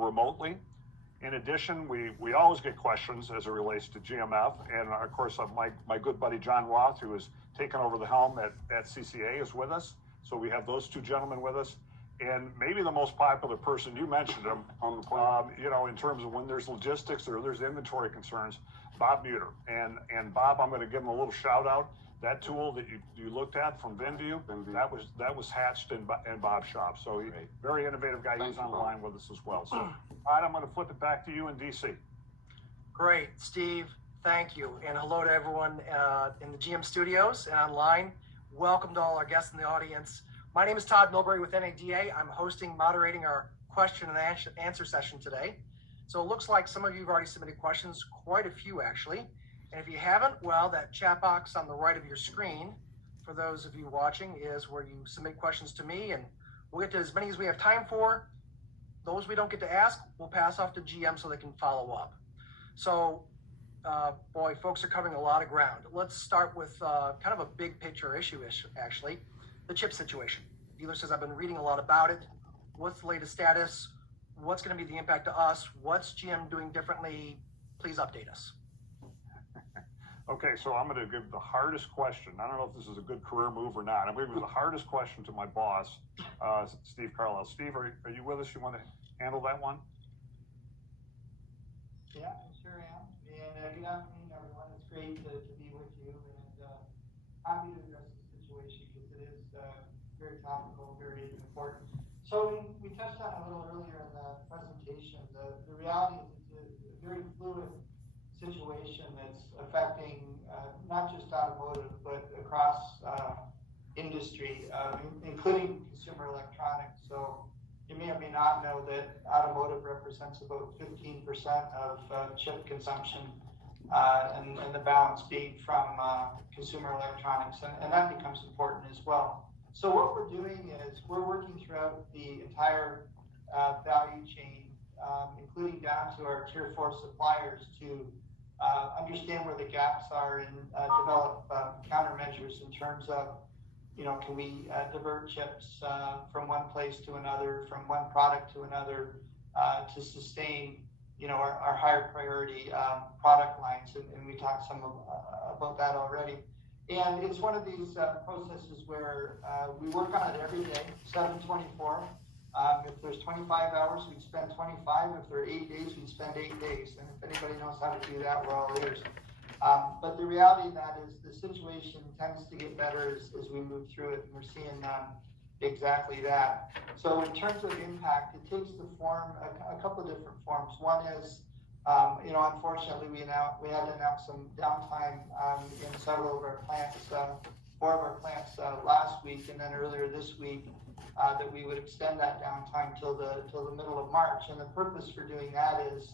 remotely. In addition, we always get questions as it relates to GMF, and of course my good buddy John Roth, who has taken over the helm at CCA, is with us. So we have those two gentlemen with us. And maybe the most popular person, you mentioned him, in terms of when there's logistics or there's inventory concerns, Bob Muter. And Bob, I'm going to give him a little shout out. That tool that you looked at from VinView, that was hatched in Bob's shop. So very innovative guy. He's on the line with us as well. So, all right, I'm going to flip it back to you in DC. Great, Steve. Thank you. And hello to everyone in the GM studios and online. Welcome to all our guests in the audience. My name is Todd Milbury with NADA. I'm moderating our question and answer session today. So it looks like some of you have already submitted questions, quite a few actually. And if you haven't, well, that chat box on the right of your screen, for those of you watching, is where you submit questions to me, and we'll get to as many as we have time for. Those we don't get to ask, we'll pass off to GM so they can follow up. So, boy, folks are covering a lot of ground. Let's start with kind of a big picture issue, actually. The chip situation. Dealer says, I've been reading a lot about it. What's the latest status? What's going to be the impact to us? What's GM doing differently? Please update us. Okay, so I'm going to give the hardest question. I don't know if this is a good career move or not. I'm going to give the hardest question to my boss, Steve Carlisle. Steve, are you with us? You want to handle that one? Yeah, I sure am. And good afternoon, everyone. It's great to be with you, and happy to address the situation because it is very topical, very important. So we touched on it a little earlier in the presentation. The reality is it's a very fluid situation that's affecting not just automotive, but across industry, including consumer electronics. So you may or may not know that automotive represents about 15% of chip consumption, and the balance being from consumer electronics, and that becomes important as well. So what we're doing is we're working throughout the entire value chain, including down to our tier 4 suppliers, to understand where the gaps are and develop countermeasures in terms of, can we divert chips from one place to another, from one product to another, to sustain, our higher priority product lines, and we talked some about that already. And it's one of these processes where we work on it every day, 7/24. If there's 25 hours, we'd spend 25. If there are 8 days, we'd spend 8 days. And if anybody knows how to do that, we're all ears. But the reality of that is the situation tends to get better as we move through it, and we're seeing exactly that. So in terms of impact, it takes the form, a couple of different forms. One is, unfortunately, we had to announce some downtime in several of our plants, 4 of our plants last week, and then earlier this week, that we would extend that downtime till the middle of March. And the purpose for doing that is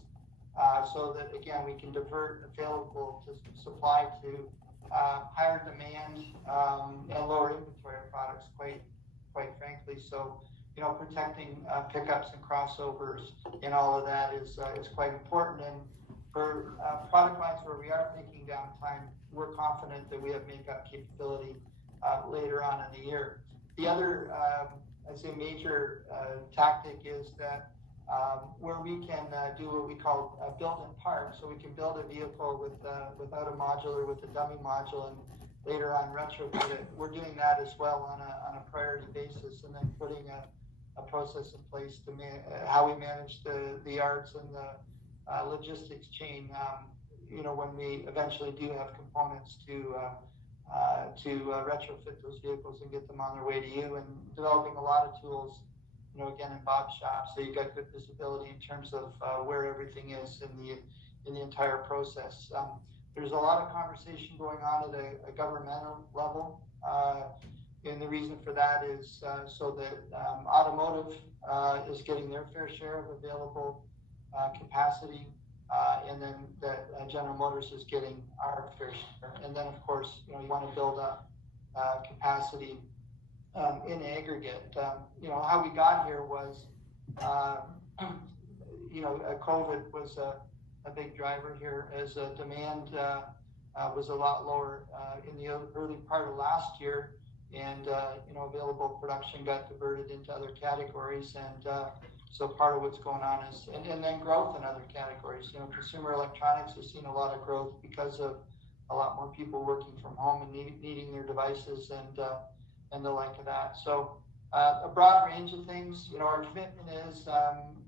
so that, again, we can divert available to supply to higher demand and lower inventory of products, quite frankly. So, protecting pickups and crossovers and all of that is quite important. And for product lines where we are taking downtime, we're confident that we have makeup capability later on in the year. The other, I'd say, major tactic is that where we can do what we call build and part. So we can build a vehicle without a module or with a dummy module, and later on retrofit it. We're doing that as well on a priority basis, and then putting a process in place to how we manage the yards and the logistics chain. When we eventually do have components to retrofit those vehicles and get them on their way to you, and developing a lot of tools, again, in Bob's shop, so you got good visibility in terms of where everything is in the entire process. There's a lot of conversation going on at a governmental level, and the reason for that is so that automotive is getting their fair share of available capacity, and then that General Motors is getting our fair share. And then, of course, you want to build up capacity in aggregate. How we got here was, COVID was a big driver here, as demand was a lot lower in the early part of last year, and available production got diverted into other categories, and So part of what's going on is, and then growth in other categories. You know, consumer electronics has seen a lot of growth because of a lot more people working from home and needing their devices and the like of that. So a broad range of things. You know, our commitment is,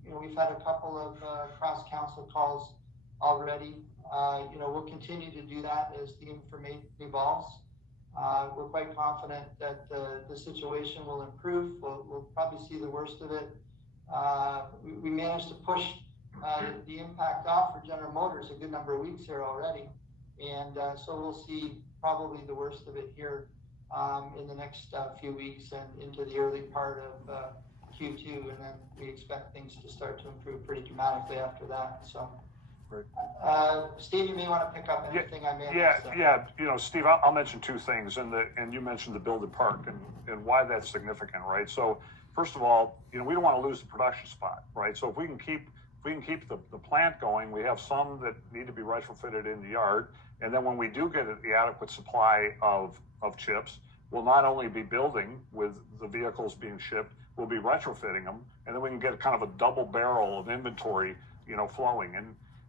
you know, we've had a couple of cross-council calls already. You know, we'll continue to do that as the information evolves. We're quite confident that the situation will improve. We'll probably see the worst of it. We managed to push the impact off for General Motors a good number of weeks here already. And so we'll see probably the worst of it here in the next few weeks and into the early part of Q2. And then we expect things to start to improve pretty dramatically after that. So, Steve, you may want to pick up anything I may have missed. Yeah. You know, Steve, I'll mention two things, and you mentioned the build and park and why that's significant, right? So, first of all, you know, we don't want to lose the production spot, right? So if we can keep the plant going, we have some that need to be retrofitted in the yard, and then when we do get the adequate supply of chips, we'll not only be building with the vehicles being shipped, we'll be retrofitting them, and then we can get kind of a double barrel of inventory, you know, flowing.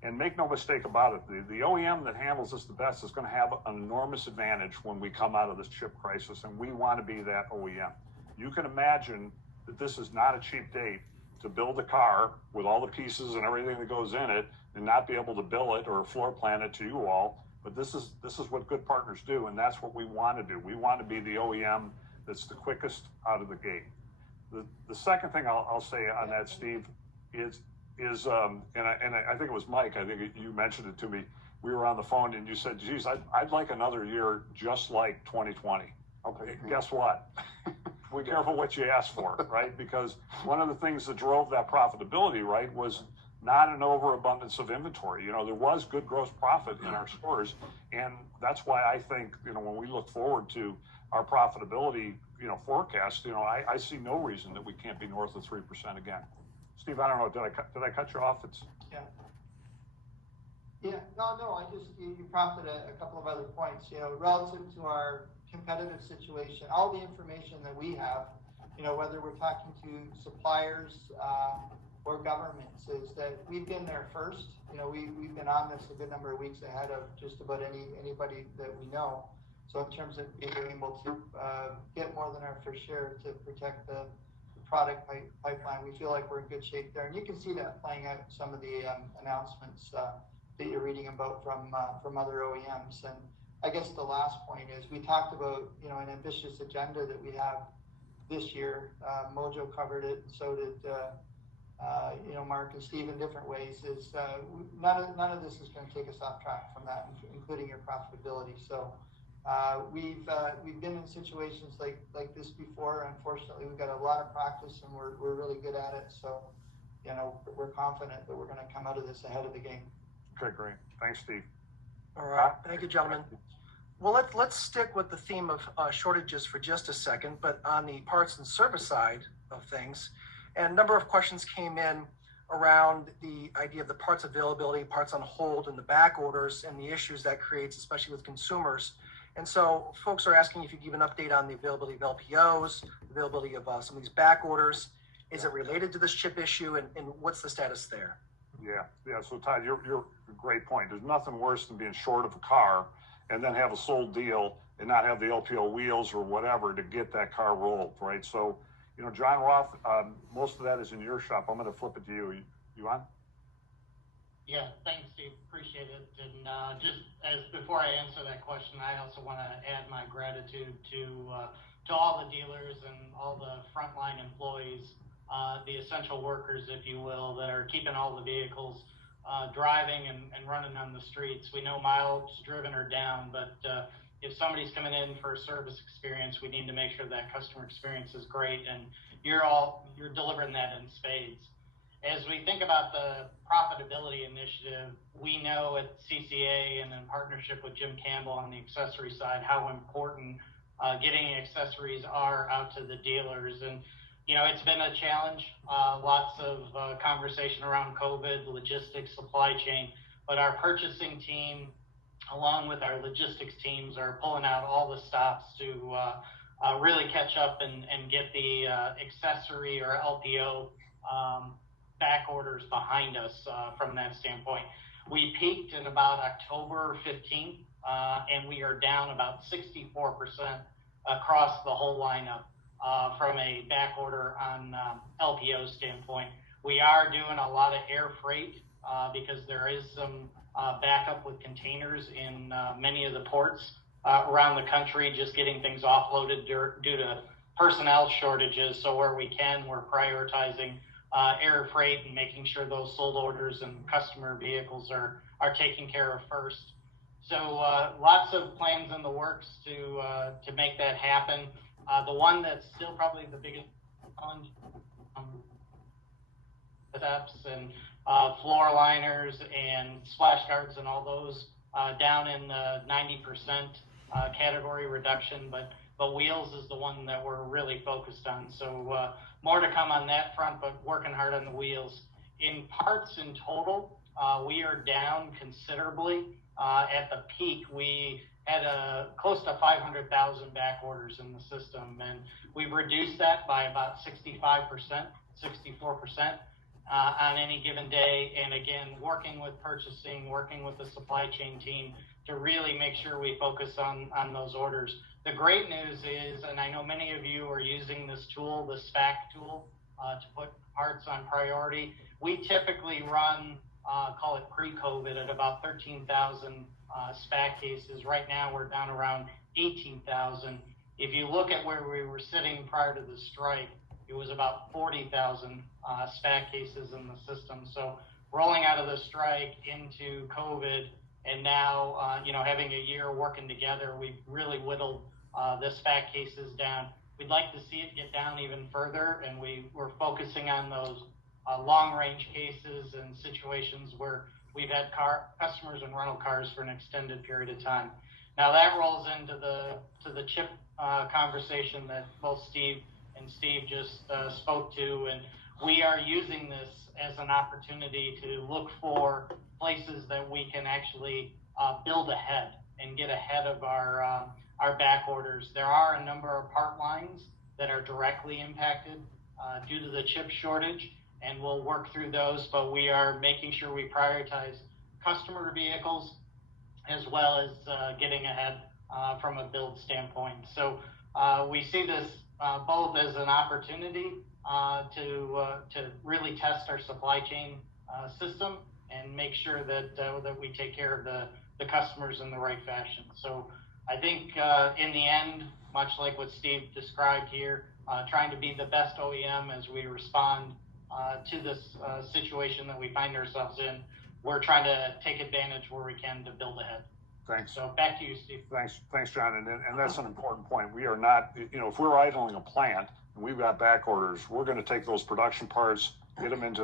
And make no mistake about it, the OEM that handles this the best is going to have an enormous advantage when we come out of this chip crisis, and we want to be that OEM. You can imagine that this is not a cheap date to build a car with all the pieces and everything that goes in it and not be able to bill it or floor plan it to you all. But this is what good partners do, and that's what we want to do. We want to be the OEM that's the quickest out of the gate. The second thing I'll say on that, Steve, is and I think it was Mike, I think you mentioned it to me. We were on the phone and you said, geez, I'd like another year just like 2020. Okay, guess what? Be careful what you ask for, right? Because one of the things that drove that profitability, right, was not an overabundance of inventory. You know, there was good gross profit in our stores, and that's why I think, you know, when we look forward to our profitability, you know, forecast, you know, I see no reason that we can't be north of 3% again. Steve, I don't know, did I cut you off? Yeah, no, you prompted a couple of other points, you know, relative to our competitive situation, all the information that we have, you know, whether we're talking to suppliers or governments, is that we've been there first. You know, we've been on this a good number of weeks ahead of just about anybody that we know. So in terms of being able to get more than our fair share to protect the product pipeline, we feel like we're in good shape there. And you can see that playing out in some of the announcements that you're reading about from other OEMs. And I guess the last point is we talked about, you know, an ambitious agenda that we have this year. Mojo covered it, and so did you know, Mark and Steve in different ways. Is none of this is going to take us off track from that, including your profitability. So we've been in situations like this before. Unfortunately, we've got a lot of practice and we're really good at it. So, you know, we're confident that we're going to come out of this ahead of the game. Okay, great. Thanks, Steve. All right, thank you, gentlemen. Well, let's stick with the theme of shortages for just a second, but on the parts and service side of things. And a number of questions came in around the idea of the parts availability, parts on hold, and the back orders, and the issues that creates, especially with consumers. And so folks are asking if you give an update on the availability of LPOs, availability of some of these back orders. Is it related to this chip issue, and what's the status there? Yeah. So Todd, you're a great point. There's nothing worse than being short of a car and then have a sold deal and not have the LPO wheels or whatever to get that car rolled, right? So, you know, John Roth, most of that is in your shop. I'm going to flip it to you. You on? Yeah, thanks, Steve. Appreciate it. And just as before I answer that question, I also want to add my gratitude to all the dealers and all the frontline employees, the essential workers, if you will, that are keeping all the vehicles driving and running on the streets. We know miles driven are down, but if somebody's coming in for a service experience, we need to make sure that customer experience is great, and you're delivering that in spades. As we think about the profitability initiative, we know at CCA and in partnership with Jim Campbell on the accessory side how important getting accessories are out to the dealers. And you know, it's been a challenge, lots of conversation around COVID, logistics, supply chain, but our purchasing team, along with our logistics teams, are pulling out all the stops to really catch up and get the accessory or LPO back orders behind us from that standpoint. We peaked in about October 15th, and we are down about 64% across the whole lineup from a back order on LPO standpoint. We are doing a lot of air freight because there is some backup with containers in many of the ports around the country, just getting things offloaded due to personnel shortages. So where we can, we're prioritizing air freight and making sure those sold orders and customer vehicles are taken care of first. So lots of plans in the works to make that happen. The one that's still probably the biggest challenge, steps and floor liners and splash guards and all those down in the 90% category reduction, but wheels is the one that we're really focused on. So more to come on that front, but working hard on the wheels. In parts in total, we are down considerably. At the peak, we had close to 500,000 back orders in the system, and we've reduced that by about 65%, 64% on any given day. And again, working with purchasing, working with the supply chain team to really make sure we focus on those orders. The great news is, and I know many of you are using this tool, the SPAC tool, to put parts on priority. We typically run, call it pre-COVID, at about 13,000 SPAC cases. Right now we're down around 18,000. If you look at where we were sitting prior to the strike, it was about 40,000 SPAC cases in the system. So rolling out of the strike into COVID, and now, having a year working together, we've really whittled the SPAC cases down. We'd like to see it get down even further, and we're focusing on those long-range cases and situations where we've had customers and rental cars for an extended period of time. Now that rolls into the chip conversation that both Steve and Steve just spoke to, and we are using this as an opportunity to look for places that we can actually build ahead and get ahead of our back orders. There are a number of part lines that are directly impacted due to the chip shortage, and we'll work through those, but we are making sure we prioritize customer vehicles as well as getting ahead from a build standpoint. So we see this both as an opportunity to really test our supply chain system and make sure that we take care of the customers in the right fashion. So I think in the end, much like what Steve described here, trying to be the best OEM as we respond to this situation that we find ourselves in, we're trying to take advantage where we can to build ahead. Thanks. So back to you, Steve. Thanks, John. And that's an important point. We are not, if we're idling a plant and we've got back orders, we're going to take those production parts, get them into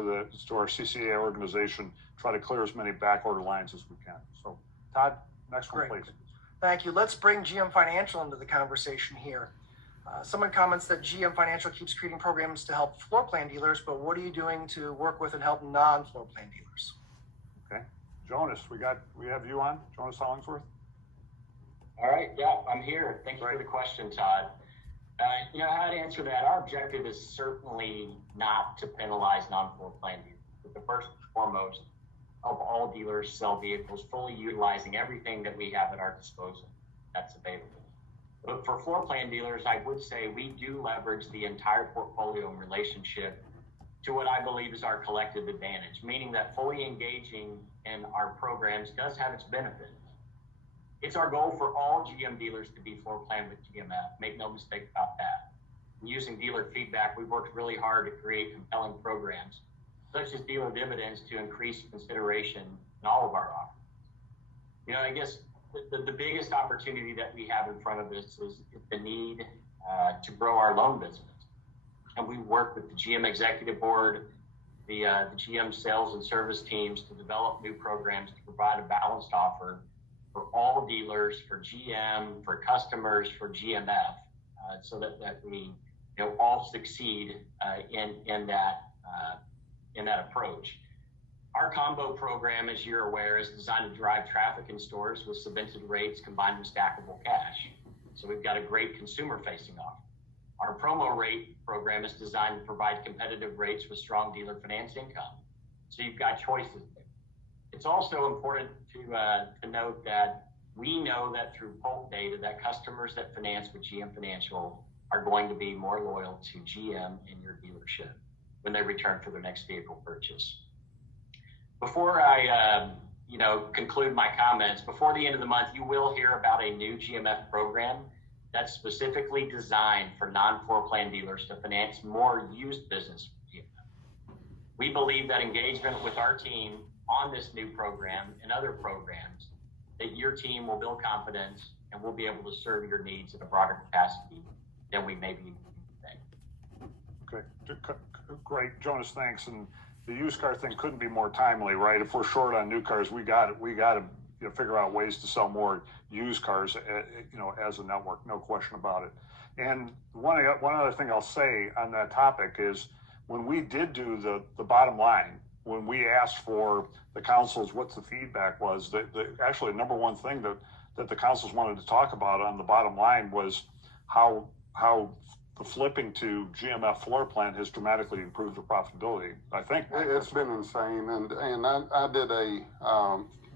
our CCA organization, try to clear as many back order lines as we can. So, Todd, next one, Great. please. Thank you. Let's bring GM Financial into the conversation here. Someone comments that GM Financial keeps creating programs to help floor plan dealers, but what are you doing to work with and help non-floor plan dealers? Okay. Jonas, we have you on, Jonas Hollingsworth. All right, yeah, I'm here. Thank you for the question, Todd. How to answer that, our objective is certainly not to penalize non-floor plan dealers, but the first and foremost, help all dealers sell vehicles fully utilizing everything that we have at our disposal that's available. But for floor plan dealers, I would say we do leverage the entire portfolio and relationship to what I believe is our collective advantage, meaning that fully engaging in our programs does have its benefits. It's our goal for all GM dealers to be floor plan with GMF. Make no mistake about that. And using dealer feedback, we've worked really hard to create compelling programs, such as dealer dividends, to increase consideration in all of our offerings. I guess the biggest opportunity that we have in front of us is the need to grow our loan business. And we work with the GM Executive Board, the GM sales and service teams to develop new programs to provide a balanced offer for all dealers, for GM, for customers, for GMF, so that we all succeed in that approach. Our combo program, as you're aware, is designed to drive traffic in stores with subvented rates combined with stackable cash. So we've got a great consumer-facing offer. Our promo rate program is designed to provide competitive rates with strong dealer finance income. So you've got choices there. It's also important to note that we know that through Pulp data that customers that finance with GM Financial are going to be more loyal to GM in your dealership when they return for their next vehicle purchase. Before I conclude my comments, before the end of the month, you will hear about a new GMF program that's specifically designed for non-floor plan dealers to finance more used business with GMF. We believe that engagement with our team on this new program and other programs, that your team will build confidence and will be able to serve your needs in a broader capacity than we may be today. Okay, great, Jonas, thanks. And the used car thing couldn't be more timely, right? If we're short on new cars, we got to figure out ways to sell more used cars, as a network, no question about it. And one other thing I'll say on that topic is when we did do the bottom line, when we asked for the councils what the feedback was, actually the number one thing that the councils wanted to talk about on the bottom line was how the flipping to GMF floor plan has dramatically improved the profitability. I think it's been insane, and I did a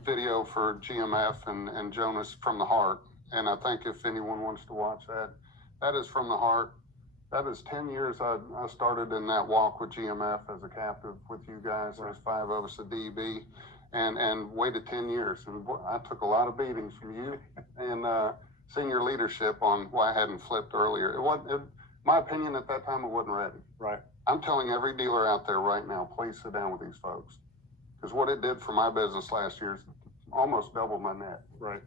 video for GMF and Jonas from the heart, and I think if anyone wants to watch that is from the heart. That is 10 years I started in that walk with GMF as a captive with you guys. There's 5 of us at DB, and waited 10 years, and I took a lot of beatings from you and senior leadership on why I hadn't flipped earlier. My opinion at that time, it wasn't ready. Right. I'm telling every dealer out there right now, please sit down with these folks. Because what it did for my business last year is almost doubled my net. Right.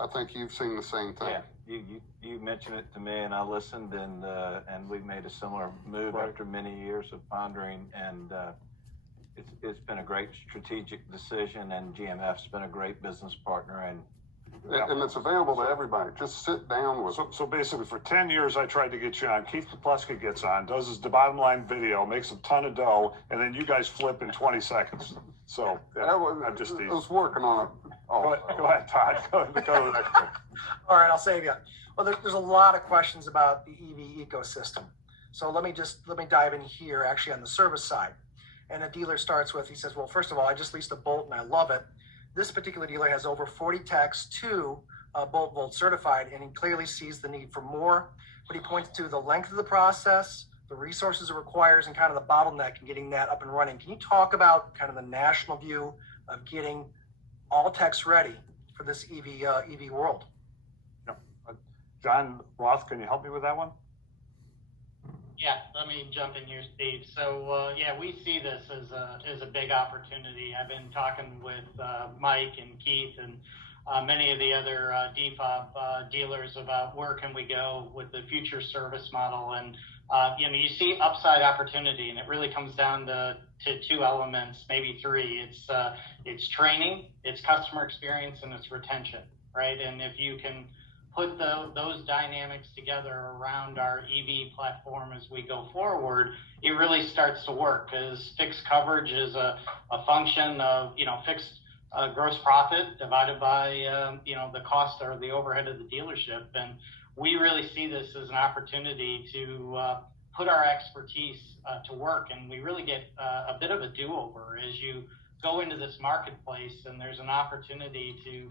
I think you've seen the same thing. Yeah, you mentioned it to me, and I listened, and we made a similar move after many years of pondering, and it's been a great strategic decision, and GMF's been a great business partner, and it's available to everybody. Just sit down with So basically, for 10 years, I tried to get you on. Keith Popleski gets on, does his bottom line video, makes a ton of dough, and then you guys flip in 20 seconds. So I'm just I was working on it. Go ahead, Todd. Go to the next one. All right, I'll save you. Well, there's a lot of questions about the EV ecosystem. So let me dive in here actually on the service side. And a dealer starts with, he says, well, first of all, I just leased a Bolt and I love it. This particular dealer has over 40 techs, 2 Bolt Volt certified, and he clearly sees the need for more. But he points to the length of the process, the resources it requires, and kind of the bottleneck in getting that up and running. Can you talk about kind of the national view of getting all techs ready for this EV world? Yeah. John Roth, can you help me with that one? Yeah, let me jump in here, Steve. So, we see this as a big opportunity. I've been talking with Mike and Keith and many of the other DFOB dealers about where can we go with the future service model. And, you see upside opportunity, and it really comes down to 2 elements, maybe 3. It's training, it's customer experience, and it's retention, right? And if you can put those dynamics together around our EV platform as we go forward, it really starts to work, because fixed coverage is a function of, fixed gross profit divided by, the cost or the overhead of the dealership. And we really see this as an opportunity to put our expertise to work, and we really get a bit of a do-over as you go into this marketplace, and there's an opportunity to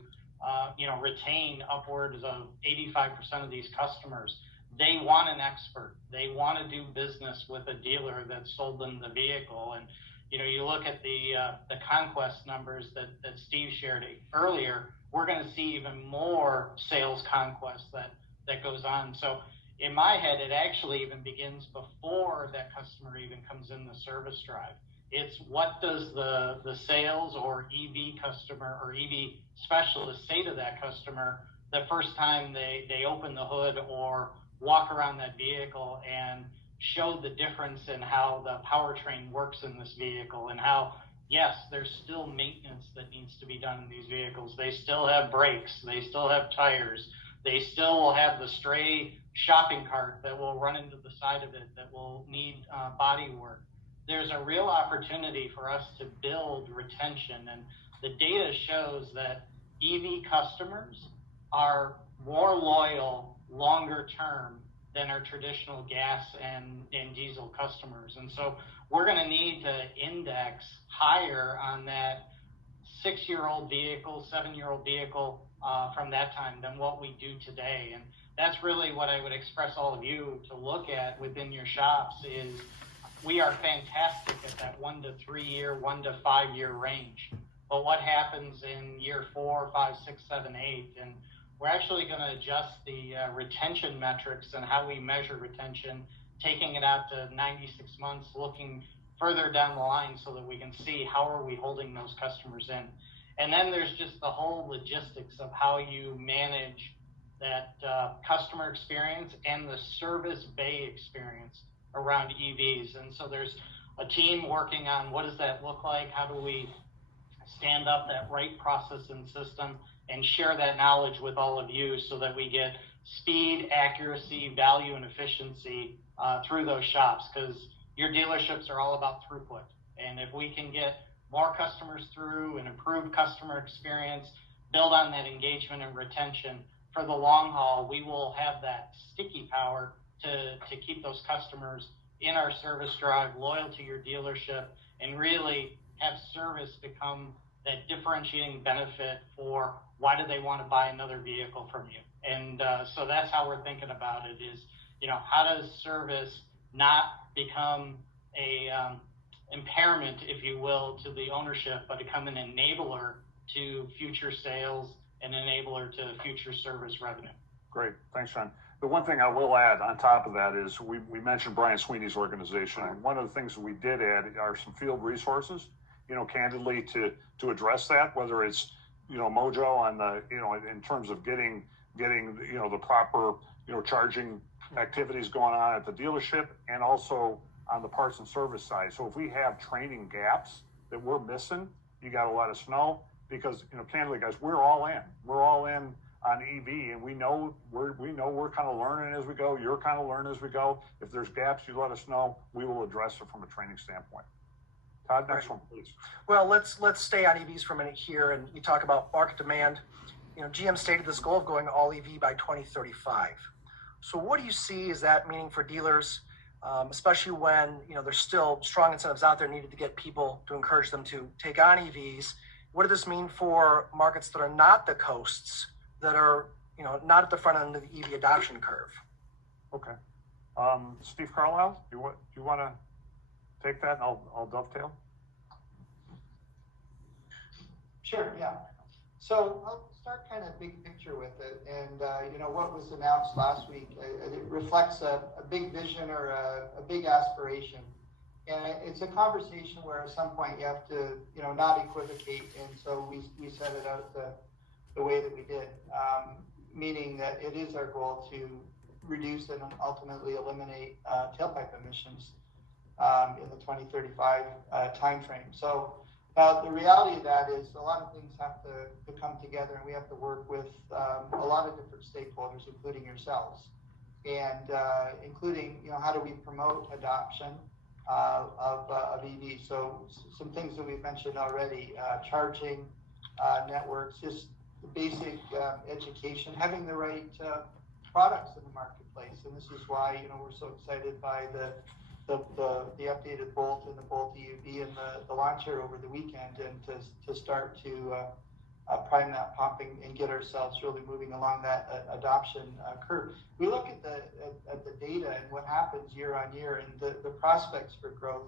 retain upwards of 85% of these customers. They want an expert. They want to do business with a dealer that sold them the vehicle. And, you look at the conquest numbers that Steve shared earlier, we're going to see even more sales conquest that goes on. So in my head, it actually even begins before that customer even comes in the service drive. It's what does the sales or EV customer or EV specialist say to that customer the first time they open the hood or walk around that vehicle, and show the difference in how the powertrain works in this vehicle, and how, yes, there's still maintenance that needs to be done in these vehicles. They still have brakes. They still have tires. They still will have the stray shopping cart that will run into the side of it that will need body work. There's a real opportunity for us to build retention, and the data shows that EV customers are more loyal longer term than our traditional gas and diesel customers. And so we're going to need to index higher on that 6-year-old vehicle, 7-year-old vehicle from that time than what we do today. And that's really what I would express all of you to look at within your shops is we are fantastic at that 1 to 3 year, 1 to 5 year range. But what happens in year 4, 5, 6, 7, 8? And we're actually going to adjust the retention metrics and how we measure retention, taking it out to 96 months, looking further down the line so that we can see how are we holding those customers in. And then there's just the whole logistics of how you manage that customer experience and the service bay experience around EVs. And so there's a team working on what does that look like? How do we stand up that right process and system and share that knowledge with all of you so that we get speed, accuracy, value, and efficiency through those shops, because your dealerships are all about throughput. And if we can get more customers through and improve customer experience, build on that engagement and retention for the long haul, we will have that sticky power to keep those customers in our service drive, loyal to your dealership, and really have service become that differentiating benefit for why do they want to buy another vehicle from you. And so that's how we're thinking about it is, how does service not become a impairment, if you will, to the ownership, but become an enabler to future sales, an enabler to future service revenue. Great, thanks, John. The one thing I will add on top of that is we mentioned Brian Sweeney's organization. And one of the things that we did add are some field resources, candidly to address that, whether it's, Mojo on the, in terms of getting, the proper, charging activities going on at the dealership and also on the parts and service side. So if we have training gaps that we're missing, you got to let us know because, candidly, guys, we're all in. We're all in on EV, and we know we're kind of learning as we go. You're kind of learning as we go. If there's gaps, you let us know. We will address it from a training standpoint. Todd, next one, please. Well, let's stay on EVs for a minute here, and you talk about market demand. GM stated this goal of going all EV by 2035. So what do you see as that meaning for dealers, especially when there's still strong incentives out there needed to get people to encourage them to take on EVs? What does this mean for markets that are not the coasts, that are not at the front end of the EV adoption curve? Okay, Steve Carlisle, do you want to take that, and I'll dovetail. Sure, yeah. So I'll start kind of big picture with it, and what was announced last week, it reflects a big vision or a big aspiration, and it's a conversation where at some point you have to not equivocate, and so we set it out the way that we did, meaning that it is our goal to reduce and ultimately eliminate tailpipe emissions in the 2035 timeframe. So the reality of that is a lot of things have to come together, and we have to work with a lot of different stakeholders, including yourselves, and including how do we promote adoption of EVs. So some things that we've mentioned already: charging networks, just basic education, having the right products in the marketplace, and this is why we're so excited by the updated Bolt and the Bolt EUV and the launch here over the weekend, and to start to prime that pump and get ourselves really moving along that adoption curve. We look at the data and what happens year on year, and the prospects for growth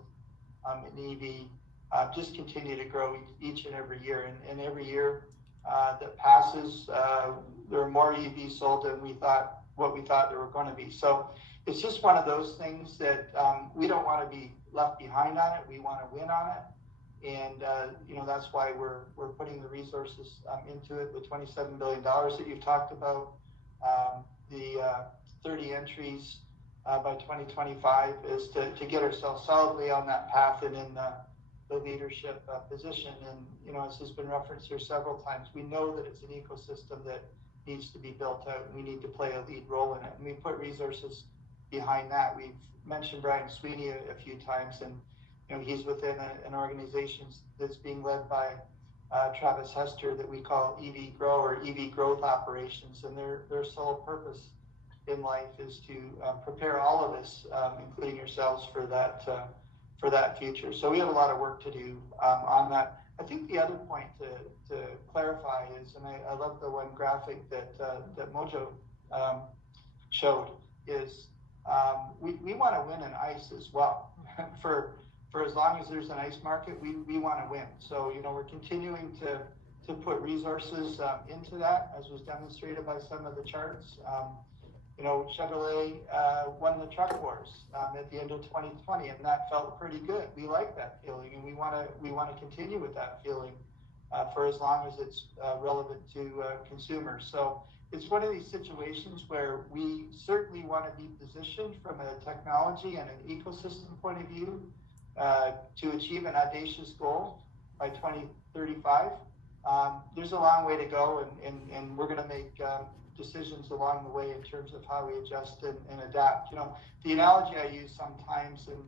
in EV just continue to grow each and every year, and every year that passes, there are more EVs sold than what we thought there were going to be. So it's just one of those things that we don't want to be left behind on it. We want to win on it, and that's why we're putting the resources into it. The $27 billion that you've talked about, the 30 entries by 2025 is to get ourselves solidly on that path and in the leadership position. And as has been referenced here several times, we know that it's an ecosystem that needs to be built out, and we need to play a lead role in it, and we put resources behind that. We've mentioned Brian Sweeney a few times, and he's within an organization that's being led by Travis Hester that we call EV Grow or EV Growth Operations, and their sole purpose in life is to prepare all of us, including yourselves, for that future. So we have a lot of work to do on that. I think the other point to clarify is, and I love the one graphic that Mojo showed, is we want to win in ice as well. for as long as there's an ice market, we want to win. So, you know, we're continuing to put resources into that, as was demonstrated by some of the charts. You know, Chevrolet won the truck wars at the end of 2020, and that felt pretty good. We like that feeling, and we want to continue with that feeling for as long as it's relevant to consumers. So it's one of these situations where we certainly want to be positioned from a technology and an ecosystem point of view to achieve an audacious goal by 2035. There's a long way to go, and we're going to make decisions along the way in terms of how we adjust and adapt. You know, the analogy I use sometimes, and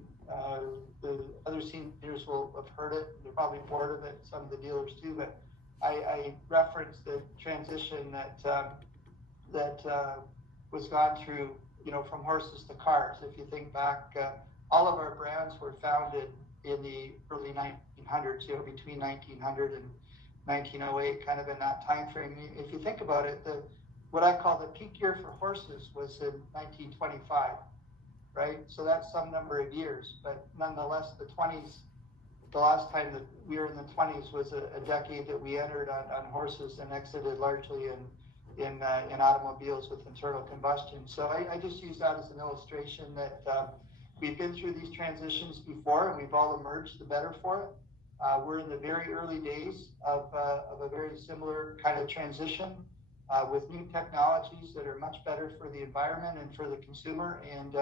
the other seniors will have heard it, they're probably bored of it, some of the dealers too, but I reference the transition that was gone through, you know, from horses to cars. If you think back, all of our brands were founded in the early 1900s, you know, between 1900 and 1908, kind of in that time frame. If you think about it, what I call the peak year for horses was in 1925, right? So that's some number of years, but nonetheless, the 20s, the last time that we were in the 20s was a decade that we entered on horses and exited largely in automobiles with internal combustion. So I just use that as an illustration that we've been through these transitions before, and we've all emerged the better for it. We're in the very early days of a very similar kind of transition with new technologies that are much better for the environment and for the consumer, and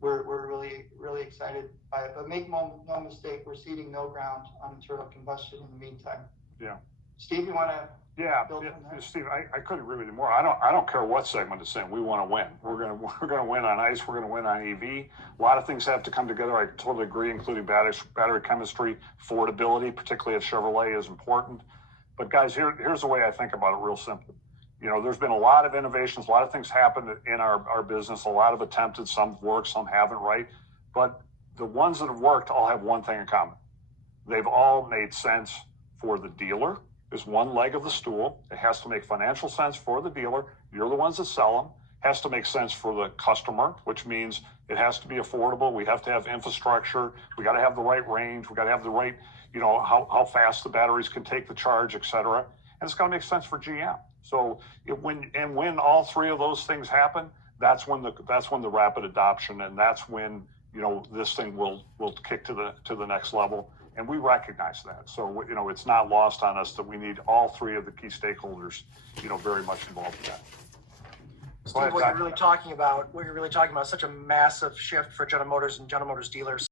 we're really, really excited by it. But make no mistake, we're ceding no ground on internal combustion in the meantime. Yeah. Steve, you want to? Yeah, Build from there? Steve, I couldn't agree with you more. I don't care what segment it's in. We want to win. We're gonna win on ICE. We're gonna win on EV. A lot of things have to come together. I totally agree, including battery chemistry, affordability, particularly at Chevrolet, is important. But guys, here's the way I think about it, real simple. You know, there's been a lot of innovations, a lot of things happened in our business, a lot of attempted, some have worked, some haven't, right? But the ones that have worked all have one thing in common. They've all made sense for the dealer. Is one leg of the stool. It has to make financial sense for the dealer. You're the ones that sell them. Has to make sense for the customer, which means it has to be affordable. We have to have infrastructure. We got to have the right range. We got to have the right, you know, how fast the batteries can take the charge, et cetera. And it's got to make sense for GM. So when all three of those things happen, that's when the rapid adoption, and that's when, you know, this thing will kick to the next level. And we recognize that. So, you know, it's not lost on us that we need all three of the key stakeholders, you know, very much involved in that. Steve, what you're really talking about is such a massive shift for General Motors and General Motors dealers.